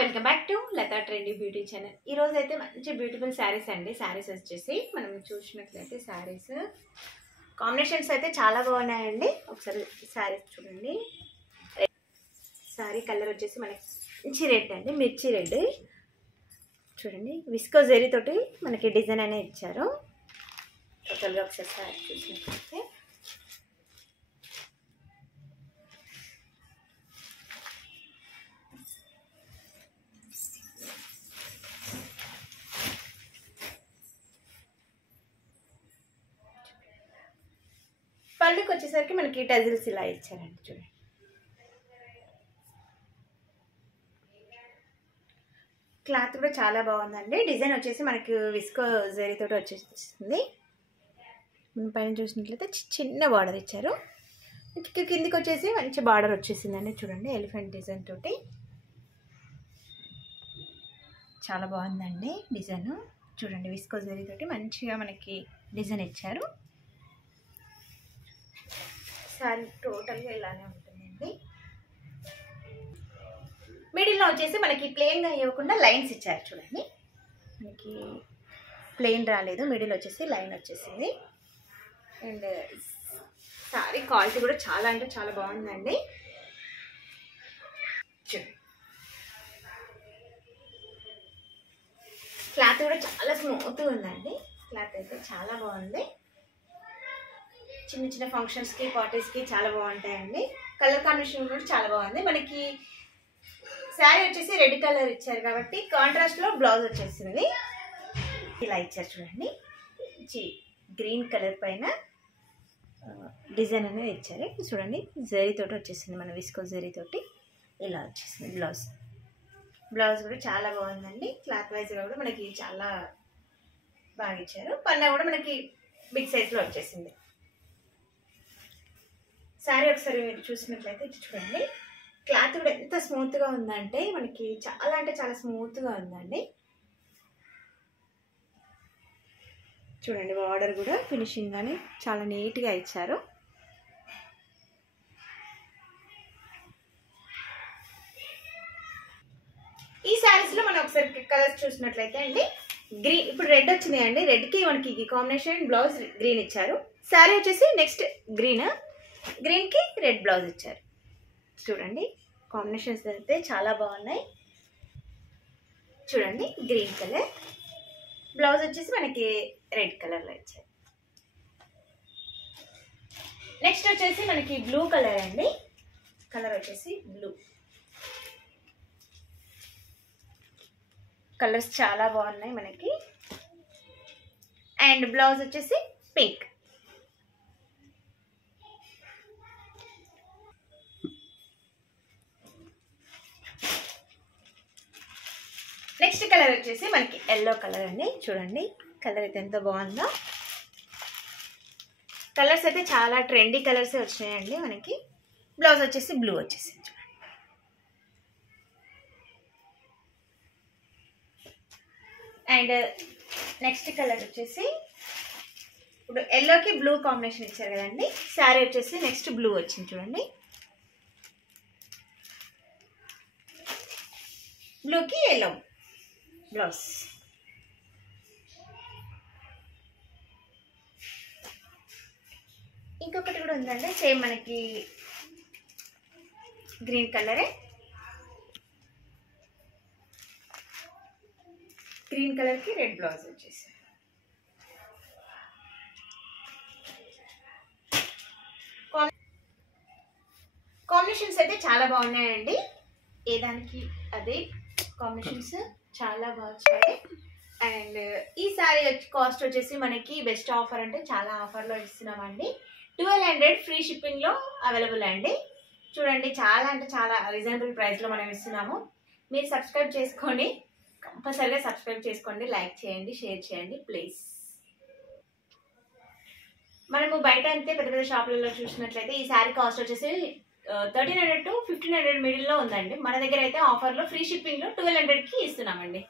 Welcome back to Latha trendy beauty channel. ఈ రోజు అయితే మంచి బ్యూటిఫుల్ శారీస్ అండి. శారీస్ వచ్చేసి మనం చూసినట్లయితే శారీస్ కాంబినేషన్స్ అయితే చాలా బాగున్నాయండి. ఒకసారి శారీస్ చూడండి. శారీ కలర్ వచ్చేసి మనకి మంచి రెడ్ అండి, మిర్చి రెడ్ చూడండి. విస్కో జెరీ తోటి మనకి డిజైన్ అనేది ఇచ్చారు. టోటల్గా ఒకసారి శారీ చూసినట్లయితే పళ్ళుకి వచ్చేసరికి మనకి టజిల్స్ ఇలా ఇచ్చారండి చూడండి. క్లాత్ కూడా చాలా బాగుందండి. డిజైన్ వచ్చేసి మనకి విస్కో జరీ తోటి వచ్చేస్తుంది. పైన చూసినట్లయితే చిన్న బార్డర్ ఇచ్చారు. కిందికి వచ్చేసి మంచి బార్డర్ వచ్చేసిందండి చూడండి. ఎలిఫెంట్ డిజైన్ తోటి చాలా బాగుందండి డిజైన్ చూడండి. విస్కో జరీ తోటి మంచిగా మనకి డిజైన్ ఇచ్చారు. శారీ టోటల్గా ఇలానే ఉంటుందండి. మిడిల్లో వచ్చేసి మనకి ప్లెయిన్గా ఇవ్వకుండా లైన్స్ ఇచ్చారు చూడండి. మనకి ప్లెయిన్ రాలేదు, మిడిల్ వచ్చేసి లైన్ వచ్చేసింది. అండ్ శారీ క్వాలిటీ కూడా చాలా అంటే చాలా బాగుందండి. క్లాత్ కూడా చాలా స్మూత్గా ఉందండి. క్లాత్ అయితే చాలా బాగుంది. చిన్న చిన్న ఫంక్షన్స్కి పార్టీస్కి చాలా బాగుంటాయండి. కలర్ కాంబినేషన్ కూడా చాలా బాగుంది. మనకి శారీ వచ్చేసి రెడ్ కలర్ ఇచ్చారు కాబట్టి కాంట్రాస్ట్లో బ్లౌజ్ వచ్చేసింది. ఇలా ఇచ్చారు చూడండి. గ్రీన్ కలర్ పైన డిజైన్ అనేది ఇచ్చారు చూడండి. జరీ తోటి వచ్చేసింది, మన విస్కో జరీ తోటి ఇలా వచ్చేసింది బ్లౌజ్. బ్లౌజ్ కూడా చాలా బాగుందండి. క్లాత్ వైజ్గా కూడా మనకి చాలా బాగా ఇచ్చారు. పన్నా కూడా మనకి బిగ్ సైజ్లో వచ్చేసింది. శారీ ఒకసారి మీరు చూసినట్లయితే చూడండి. క్లాత్ కూడా ఎంత స్మూత్గా ఉందంటే మనకి చాలా అంటే చాలా స్మూత్గా ఉందండి. చూడండి బార్డర్ కూడా ఫినిషింగ్ కానీ చాలా నీట్గా ఇచ్చారు. ఈ శారీస్లో మనం ఒకసారి కలర్స్ చూసినట్లయితే అండి, గ్రీన్ ఇప్పుడు రెడ్ వచ్చినాయి అండి. రెడ్కి మనకి కాంబినేషన్ బ్లౌజ్ గ్రీన్ ఇచ్చారు. శారీ వచ్చేసి నెక్స్ట్ గ్రీన్కి రెడ్ బ్లౌజ్ ఇచ్చారు చూడండి. కాంబినేషన్స్ అయితే చాలా బాగున్నాయి చూడండి. గ్రీన్ కలర్ బ్లౌజ్ వచ్చేసి మనకి రెడ్ కలర్లో ఇచ్చారు. నెక్స్ట్ వచ్చేసి మనకి బ్లూ కలర్ అండి. కలర్ వచ్చేసి బ్లూ. కలర్స్ చాలా బాగున్నాయి మనకి. అండ్ బ్లౌజ్ వచ్చేసి పింక్. నెక్స్ట్ కలర్ వచ్చేసి మనకి ఎల్లో కలర్ అండి చూడండి. కలర్ అయితే ఎంత బాగుందో. కలర్స్ అయితే చాలా ట్రెండీ కలర్సే వచ్చినాయండి మనకి. బ్లౌజ్ వచ్చేసి బ్లూ వచ్చేసింది చూడండి. అండ్ నెక్స్ట్ కలర్ వచ్చేసి ఇప్పుడు ఎల్లోకి బ్లూ కాంబినేషన్ ఇచ్చారు కదండి. శారీ వచ్చేసి నెక్స్ట్ బ్లూ వచ్చింది చూడండి. బ్లూకి ఎల్లో బ్లౌజ్. ఇంకొకటి కూడా ఉందండి సేమ్ మనకి గ్రీన్ కలరే. గ్రీన్ కలర్కి రెడ్ బ్లౌజ్ వచ్చేసి. కాంబినేషన్స్ అయితే చాలా బాగున్నాయండి. ఏ దానికి అదే కాంబినేషన్స్ చాలా బాగా వచ్చాయి. అండ్ ఈ శారీ కాస్ట్ వచ్చేసి మనకి బెస్ట్ ఆఫర్ అంటే చాలా ఆఫర్లో ఇస్తున్నామండి. 1200 ఫ్రీ షిప్పింగ్లో అవైలబుల్ అండి. చూడండి చాలా అంటే చాలా రీజనబుల్ ప్రైస్లో మనం ఇస్తున్నాము. మీరు సబ్స్క్రైబ్ చేసుకోండి, కంపల్సరీగా సబ్స్క్రైబ్ చేసుకోండి, లైక్ చేయండి, షేర్ చేయండి ప్లీజ్. మనము బయట అంతే పెద్ద పెద్ద షాపులలో చూసినట్లయితే ఈ శారీ కాస్ట్ వచ్చేసి 1300 to 1500 మిడిల్లో ఉందండి. మన దగ్గర అయితే ఆఫర్లో ఫ్రీ షిప్పింగ్లో 1200కి ఇస్తున్నామండి.